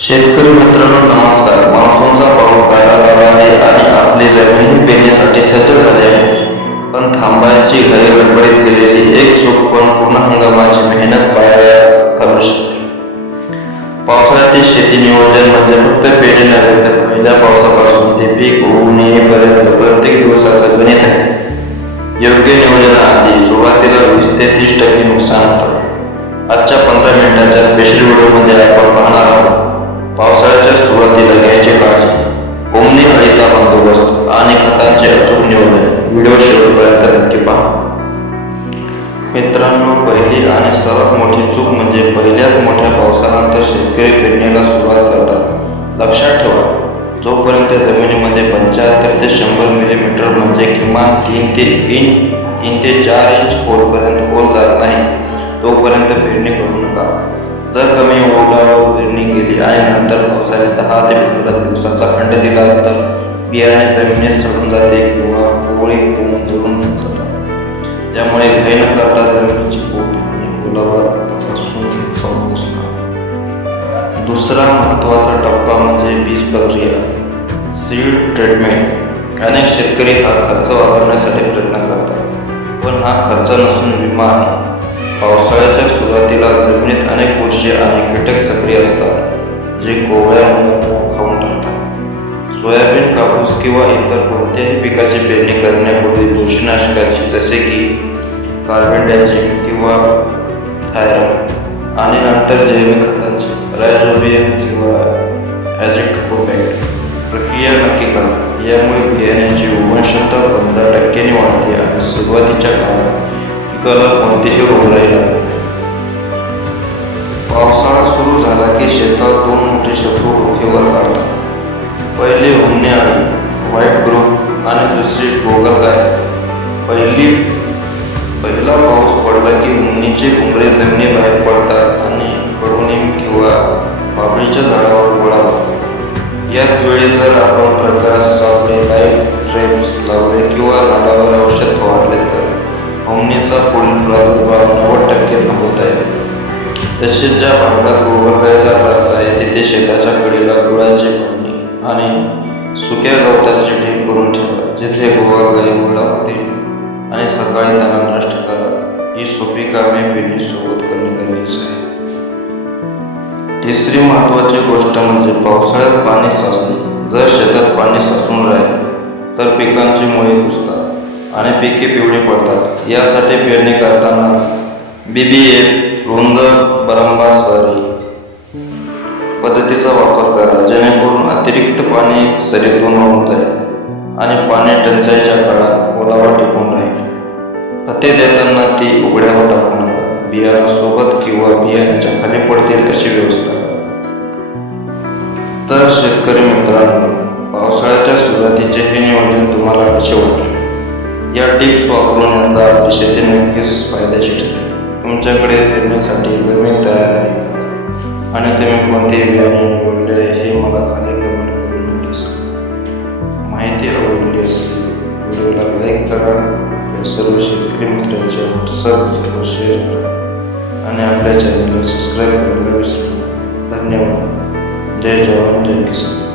शेतकरी मित्रांनो नमस्कार. मान्सूनचा पाऊस गाडा आहे आणि आपली जमीनही पेरण्यासाठी सज्ज झाली आहे. पण थांबायची घाई गडबडीत केलेली एक चूक पण पूर्ण हंगामाची मेहनत पाया करू शकते. पावसाळ्यातील शेती नियोजन म्हणजे फक्त पेरणी नव्हे तर पहिल्या पावसापासून ते पीक उगवून येईपर्यंत प्रत्येक दिवसाचं गणित आहे. योग्य नियोजनाआधी सुरुवातीला 20 ते 30% नुकसान होतं. आजच्या 15 मिनिटांच्या स्पेशल व्हिडिओमध्ये आपण पाहणार आहोत पावसाळ्याच्या सुरुवातीला घ्यायची काळजी, कोंबणी अळीचा बंदोबस्त आणि खतांचे अचूक नियोजन. व्हिडिओ शेवटपर्यंत नक्की पहा. मित्रांनो, पहिली आणि सर्वात मोठी चूक म्हणजे पहिल्याच मोठ्या पावसानंतर शेतकरी पेरणीला सुरुवात करतात. लक्षात ठेवा, जोपर्यंत जमिनीमध्ये 75 ते 100 मिलीमीटर म्हणजे किमान 3 ते 4 इंच खोलपर्यंत खोल जात नाही तोपर्यंत पेरणी करू नका. जर कमी ओलावर पेरणी केली आणि नंतर पावसाने 10 ते 15 दिवसाचा खंड दिला तर बियाणे जमिनीत सडून जाते किंवा कोवळी होऊन जळून जातात. त्यामुळे घाई न करता जमिनीची पोत आणि ओलावा तपासून पाऊस. दुसरा महत्त्वाचा टप्पा म्हणजे बीज प्रक्रिया, सीड ट्रीटमेंट. अनेक शेतकरी हा खर्च वाचवण्यासाठी प्रयत्न करतात, पण हा खर्च नसून विमा आहे. पावसाळ्याच्या सुरुवातीला जमिनीत अनेक बुरशी आणि कीटक सक्रिय असतात जे कोवळ्या मुळांना खाऊन टाकतात. सोयाबीन, कापूस किंवा इतर कोणत्याही पिकाची पेरणी करण्यापूर्वी बुरशीनाशकाची जसे की कार्बेंडाझिम किंवा थायरम आणि नंतर जैविक खतांची रायझोबियम किंवा ॲझिटोब्याक्टर प्रक्रिया नक्की करा. यामुळे बियाण्याची उगवणक्षमता 15% वाढते आणि सुरुवातीच्या काळात पिकाला कोणतीही रोगराई लागते. पावसाळा सुरू झाला की शेतात 2 मोठे शत्रू डोक्यावर काढतात. पहिले उन्हे अळी, व्हाईट ग्रुप आणि दुसरी गोगलगाय. पहिला पाऊस पडला की उन्नीचे घुंगरे जमिनीबाहेर पडतात आणि कडुनिंब किंवा बाभळीच्या झाडावर गोळा होतात. याच वेळी जर आपण प्रकाश, सावली, लाईट ट्रॅप्स लावले किंवा झाडावर औषध फवारले तर उन्नीचा पुढील प्रादुर्भाव 90% थांबवता येतो. तसेच ज्या भागात गोगलगायीचा त्रास आहे तिथे शेताच्या कडेला गुळाची पाने आणि सुक्या गवताची ढीग करून ठेवा जिथे गोगलगायी गोळा होतील आणि सकाळी त्यांना नष्ट करा. ही सोपी कामे पेरणीसोबत करणे गरजेचे आहे. तिसरी महत्त्वाची गोष्ट म्हणजे पावसाळ्यात पाणी साचणे. जर शेतात पाणी साचून राहिले तर पिकांची मुळे घुसतात आणि पिके पिवळी पडतात. यासाठी पेरणी करतानाच BBF रुंद बरंबासरी पद्धतीचा वापर करा जेणेकरून अतिरिक्त पाणी सरीतून वाहून जाईल आणि पाणी टंचाईच्या काळात ओलावा टिकून राहील. खते देताना ती उघड्यावर टाकू नका. बियाणासोबत किंवा बियाण्याच्या खाली पडतील अशी व्यवस्था करा. तर शेतकरी मित्रांनो, पावसाळ्याच्या सुरुवातीचे हे नियोजन तुम्हाला कसे वाटले? या टिप्स वापरून यंदा आपली शेती नक्कीच फायद्याची ठरेल. तुमच्याकडे पेरण्यासाठी जमीन तयार आहे आणि तुम्ही कोणते बियाणे निवडले हे मला खाली कमेंट करून नक्की सांगा. माहिती आवडली असेल व्हिडिओला लाईक करा, सर्व शेतकरी मित्रांच्या व्हॉट्सअप शेअर करा आणि आपल्या चॅनलला सबस्क्राईब करायला विसरू नका. धन्यवाद. जय जवान, जय किसान.